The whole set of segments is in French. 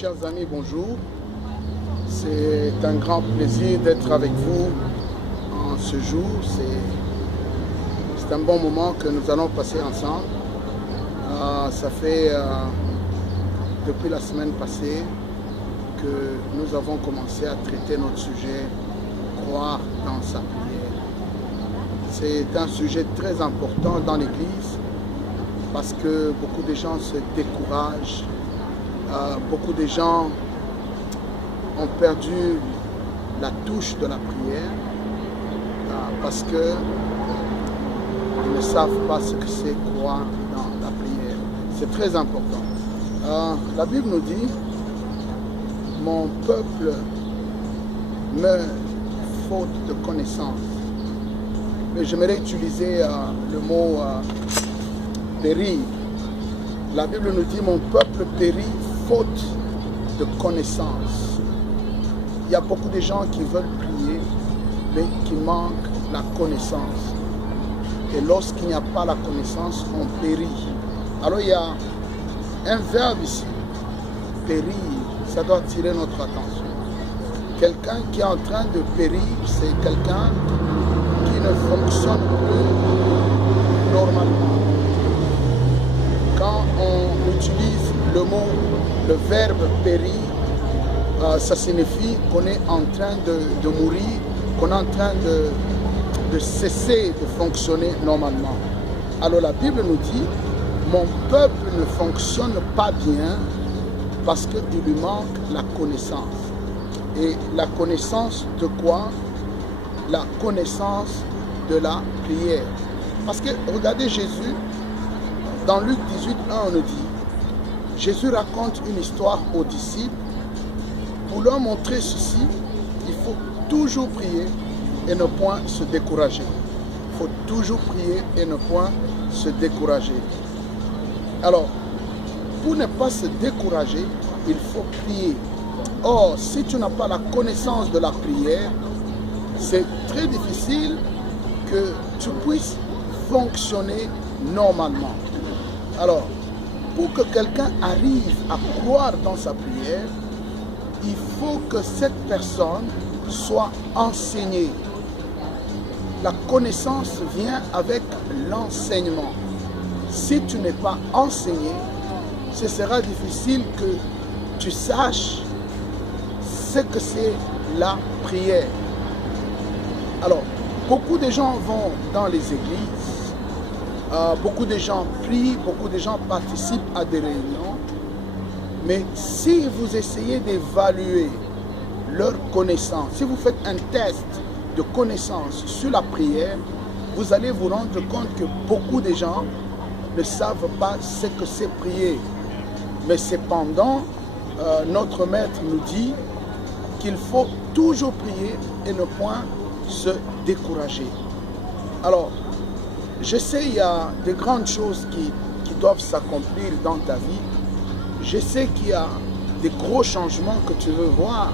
chers amis, bonjour. C'est un grand plaisir d'être avec vous en ce jour. C'est un bon moment que nous allons passer ensemble. Ça fait depuis la semaine passée que nous avons commencé à traiter notre sujet, croire dans sa prière. C'est un sujet très important dans l'Église parce que beaucoup de gens se découragent. Beaucoup de gens ont perdu la touche de la prière parce qu'ils ne savent pas ce que c'est croire dans la prière. C'est très important. La Bible nous dit « Mon peuple meurt faute de connaissance ». Mais j'aimerais utiliser le mot « périr ». La Bible nous dit « Mon peuple périt faute de connaissance ». Il y a beaucoup de gens qui veulent prier, mais qui manquent la connaissance. Et lorsqu'il n'y a pas la connaissance, on périt. Alors il y a un verbe ici, périr, ça doit attirer notre attention. Quelqu'un qui est en train de périr, c'est quelqu'un qui ne fonctionne plus normalement. Quand on utilise le verbe périr, ça signifie qu'on est en train de mourir, qu'on est en train de cesser de fonctionner normalement. Alors la Bible nous dit, mon peuple ne fonctionne pas bien parce qu'il lui manque la connaissance. Et la connaissance de quoi? La connaissance de la prière. Parce que regardez Jésus, dans Luc 18, 1, on nous dit, Jésus raconte une histoire aux disciples. Pour leur montrer ceci, il faut toujours prier et ne point se décourager. Il faut toujours prier et ne point se décourager. Alors, pour ne pas se décourager, il faut prier. Or, si tu n'as pas la connaissance de la prière, c'est très difficile que tu puisses fonctionner normalement. Alors, pour que quelqu'un arrive à croire dans sa prière, il faut que cette personne soit enseignée. La connaissance vient avec l'enseignement. Si tu n'es pas enseigné, ce sera difficile que tu saches ce que c'est la prière. Alors, beaucoup de gens vont dans les églises, beaucoup de gens prient, beaucoup de gens participent à des réunions, mais si vous essayez d'évaluer leur connaissance, si vous faites un test de connaissance sur la prière, vous allez vous rendre compte que beaucoup de gens ne savent pas ce que c'est prier. Mais cependant, notre maître nous dit qu'il faut toujours prier et ne point se décourager. Alors, je sais il y a de grandes choses qui doivent s'accomplir dans ta vie. Je sais qu'il y a des gros changements que tu veux voir.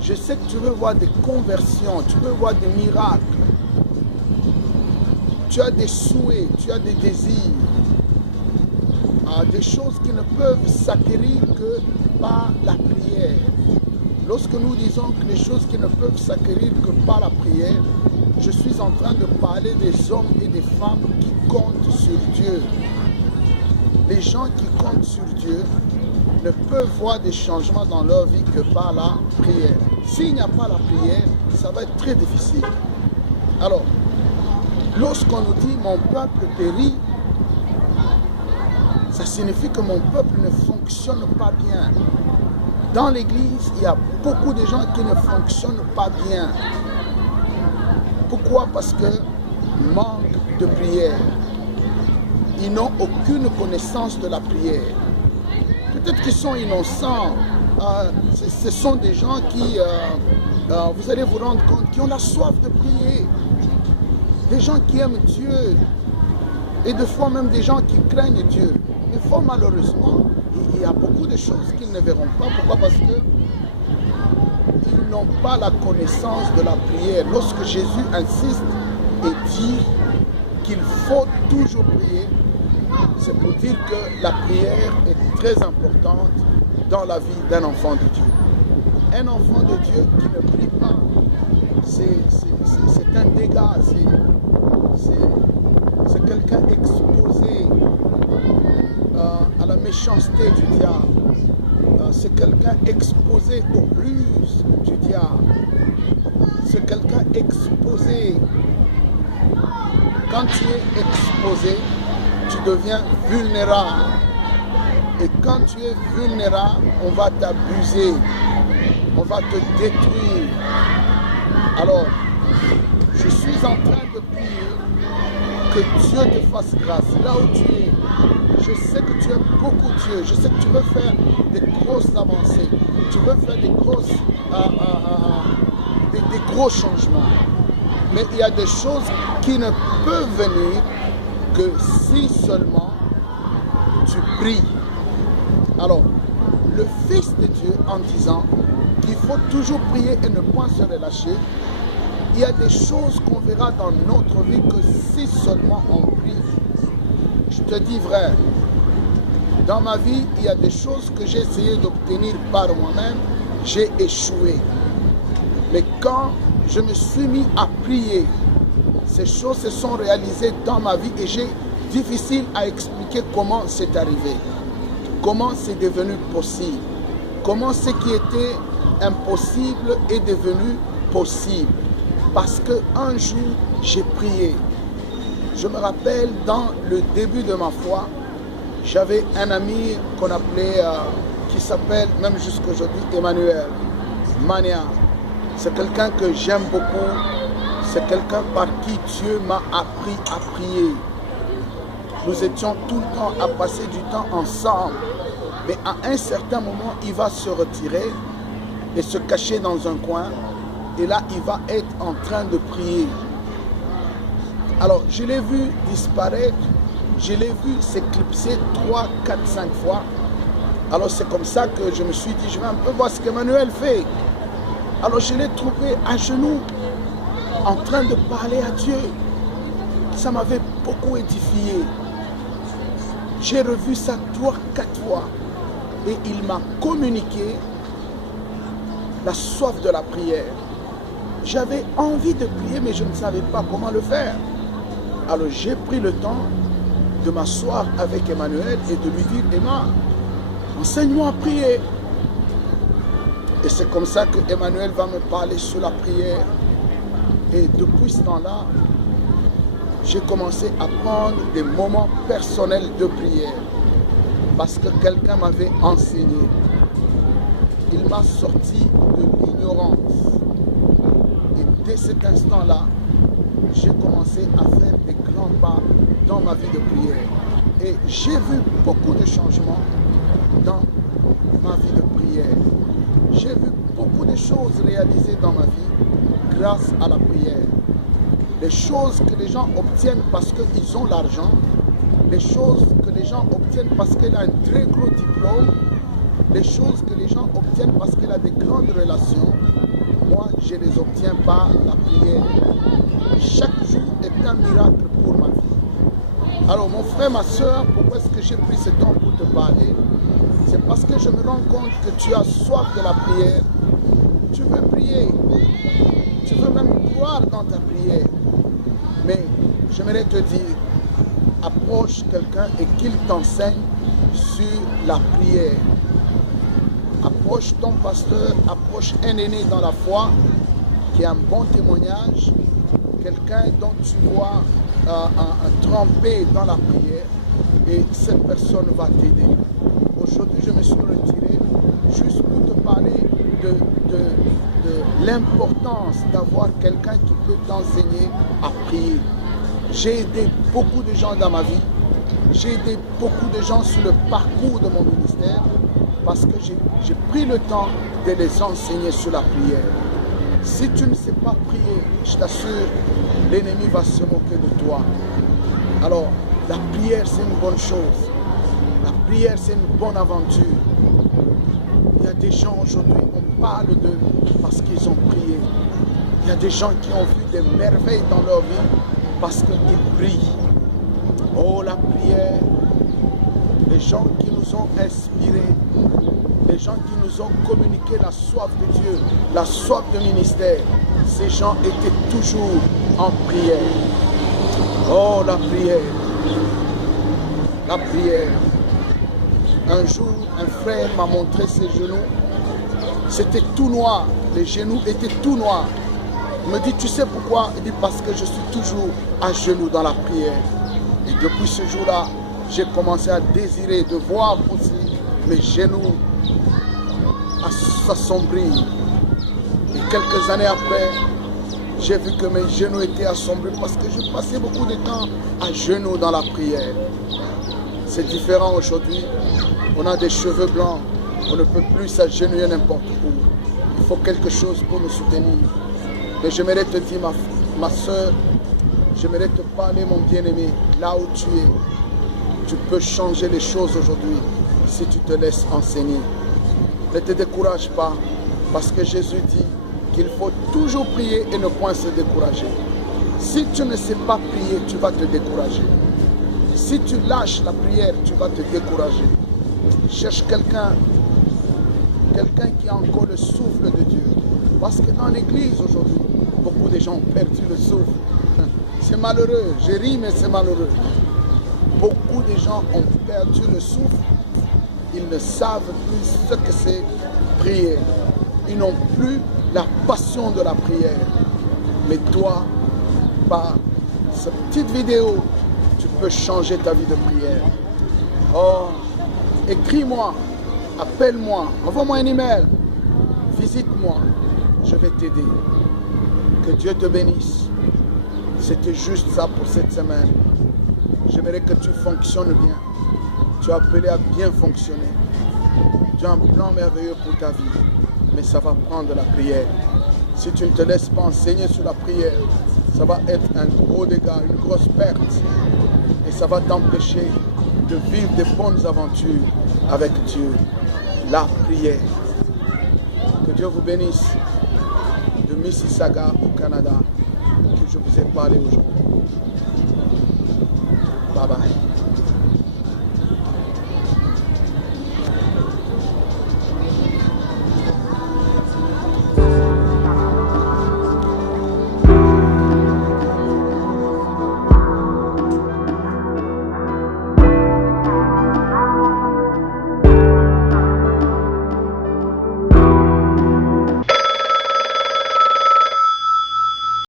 Je sais que tu veux voir des conversions, tu veux voir des miracles. Tu as des souhaits, tu as des désirs. Des choses qui ne peuvent s'acquérir que par la prière. Lorsque nous disons que les choses qui ne peuvent s'acquérir que par la prière, je suis en train de parler des hommes et des femmes qui comptent sur Dieu. Les gens qui comptent sur Dieu ne peuvent voir des changements dans leur vie que par la prière. S'il n'y a pas la prière, ça va être très difficile. Alors, lorsqu'on nous dit « mon peuple périt », ça signifie que mon peuple ne fonctionne pas bien. Dans l'église, il y a beaucoup de gens qui ne fonctionnent pas bien. Pourquoi? Parce que manque de prière. Ils n'ont aucune connaissance de la prière. Peut-être qu'ils sont innocents. Ce sont des gens qui, vous allez vous rendre compte, qui ont la soif de prier. Des gens qui aiment Dieu. Et des fois même des gens qui craignent Dieu. Mais fort malheureusement, il y a beaucoup de choses qu'ils ne verront pas. Pourquoi? Parce que ils n'ont pas la connaissance de la prière. Lorsque Jésus insiste et dit qu'il faut toujours prier, c'est pour dire que la prière est très importante dans la vie d'un enfant de Dieu. Un enfant de Dieu qui ne prie pas, c'est un dégât, c'est quelqu'un exposé à la méchanceté du diable. C'est quelqu'un exposé aux ruses du diable. C'est quelqu'un exposé. Quand tu es exposé, tu deviens vulnérable. Et quand tu es vulnérable, on va t'abuser. On va te détruire. Alors, je suis en train de prier que Dieu te fasse grâce. Là où tu es, je sais que tu aimes beaucoup Dieu. Je sais que tu veux faire des grosses avancées. Tu veux faire des gros changements. Mais il y a des choses qui ne peuvent venir que si seulement tu pries. Alors, le Fils de Dieu, en disant qu'il faut toujours prier et ne point se relâcher, il y a des choses qu'on verra dans notre vie que si seulement on prie. Je te dis vrai, dans ma vie, il y a des choses que j'ai essayé d'obtenir par moi-même, j'ai échoué. Mais quand je me suis mis à prier, ces choses se sont réalisées dans ma vie et j'ai difficile à expliquer comment c'est arrivé, comment c'est devenu possible, comment ce qui était impossible est devenu possible. Parce qu'un jour, j'ai prié. Je me rappelle, dans le début de ma foi, j'avais un ami qu'on appelait, qui s'appelle, même jusqu'à aujourd'hui, Emmanuel Mania. C'est quelqu'un que j'aime beaucoup. C'est quelqu'un par qui Dieu m'a appris à prier. Nous étions tout le temps à passer du temps ensemble. Mais à un certain moment, il va se retirer et se cacher dans un coin. Et là, il va être en train de prier. Alors, je l'ai vu disparaître. Je l'ai vu s'éclipser 3, 4, 5 fois. Alors, c'est comme ça que je me suis dit, je vais un peu voir ce qu'Emmanuel fait. Alors, je l'ai trouvé à genoux, en train de parler à Dieu. Ça m'avait beaucoup édifié. J'ai revu ça 3, 4 fois. Et il m'a communiqué la soif de la prière. J'avais envie de prier, mais je ne savais pas comment le faire. Alors j'ai pris le temps de m'asseoir avec Emmanuel et de lui dire, Emma, enseigne-moi à prier. Et c'est comme ça que Emmanuel va me parler sur la prière. Et depuis ce temps-là, j'ai commencé à prendre des moments personnels de prière. Parce que quelqu'un m'avait enseigné. Il m'a sorti de l'ignorance. Dès cet instant-là, j'ai commencé à faire des grands pas dans ma vie de prière. Et j'ai vu beaucoup de changements dans ma vie de prière. J'ai vu beaucoup de choses réalisées dans ma vie grâce à la prière. Les choses que les gens obtiennent parce qu'ils ont l'argent, les choses que les gens obtiennent parce qu'ils ont un très gros diplôme, les choses que les gens obtiennent parce qu'ils ont des grandes relations, moi, je les obtiens par la prière. Chaque jour est un miracle pour ma vie. Alors, mon frère, ma soeur, pourquoi est-ce que j'ai pris ce temps pour te parler? C'est parce que je me rends compte que tu as soif de la prière. Tu veux prier. Tu veux même croire dans ta prière. Mais j'aimerais te dire, approche quelqu'un et qu'il t'enseigne sur la prière. Approche ton pasteur, approche un aîné dans la foi qui a un bon témoignage, quelqu'un dont tu vois tremper dans la prière et cette personne va t'aider. Aujourd'hui, je me suis retiré juste pour te parler de l'importance d'avoir quelqu'un qui peut t'enseigner à prier. J'ai aidé beaucoup de gens dans ma vie, j'ai aidé beaucoup de gens sur le parcours de mon ministère, parce que j'ai pris le temps de les enseigner sur la prière. Si tu ne sais pas prier, je t'assure, l'ennemi va se moquer de toi. Alors, la prière, c'est une bonne chose. La prière, c'est une bonne aventure. Il y a des gens aujourd'hui, on parle d'eux parce qu'ils ont prié. Il y a des gens qui ont vu des merveilles dans leur vie parce qu'ils prient. Oh, la prière, les gens qui nous ont inspirés, les gens qui nous ont communiqué la soif de Dieu, la soif de ministère, ces gens étaient toujours en prière. Oh, la prière. La prière. Un jour, un frère m'a montré ses genoux. C'était tout noir. Les genoux étaient tout noirs. Il me dit, tu sais pourquoi? Il dit, parce que je suis toujours à genoux dans la prière. Et depuis ce jour-là, j'ai commencé à désirer de voir aussi mes genoux s'assombrir. Et quelques années après, j'ai vu que mes genoux étaient assombris parce que je passais beaucoup de temps à genoux dans la prière. C'est différent aujourd'hui. On a des cheveux blancs. On ne peut plus s'agenouiller n'importe où. Il faut quelque chose pour nous soutenir. Mais j'aimerais te dire, ma soeur, j'aimerais te parler, mon bien-aimé, là où tu es. Tu peux changer les choses aujourd'hui si tu te laisses enseigner. Ne te décourage pas, parce que Jésus dit qu'il faut toujours prier et ne point se décourager. Si tu ne sais pas prier, tu vas te décourager. Si tu lâches la prière, tu vas te décourager. Cherche quelqu'un qui a encore le souffle de Dieu. Parce que dans l'église aujourd'hui, beaucoup de gens ont perdu le souffle. C'est malheureux, je ris mais c'est malheureux. Beaucoup de gens ont perdu le souffle. Ils ne savent plus ce que c'est prier. Ils n'ont plus la passion de la prière. Mais toi, par cette petite vidéo, tu peux changer ta vie de prière. Oh, écris-moi, appelle-moi, envoie-moi un email, visite-moi, je vais t'aider. Que Dieu te bénisse. C'était juste ça pour cette semaine. J'aimerais que tu fonctionnes bien. Tu es appelé à bien fonctionner. Tu as un plan merveilleux pour ta vie, mais ça va prendre la prière. Si tu ne te laisses pas enseigner sur la prière, ça va être un gros dégât, une grosse perte. Et ça va t'empêcher de vivre de bonnes aventures avec Dieu. La prière. Que Dieu vous bénisse. De Mississauga au Canada, que je vous ai parlé aujourd'hui. Bye bye.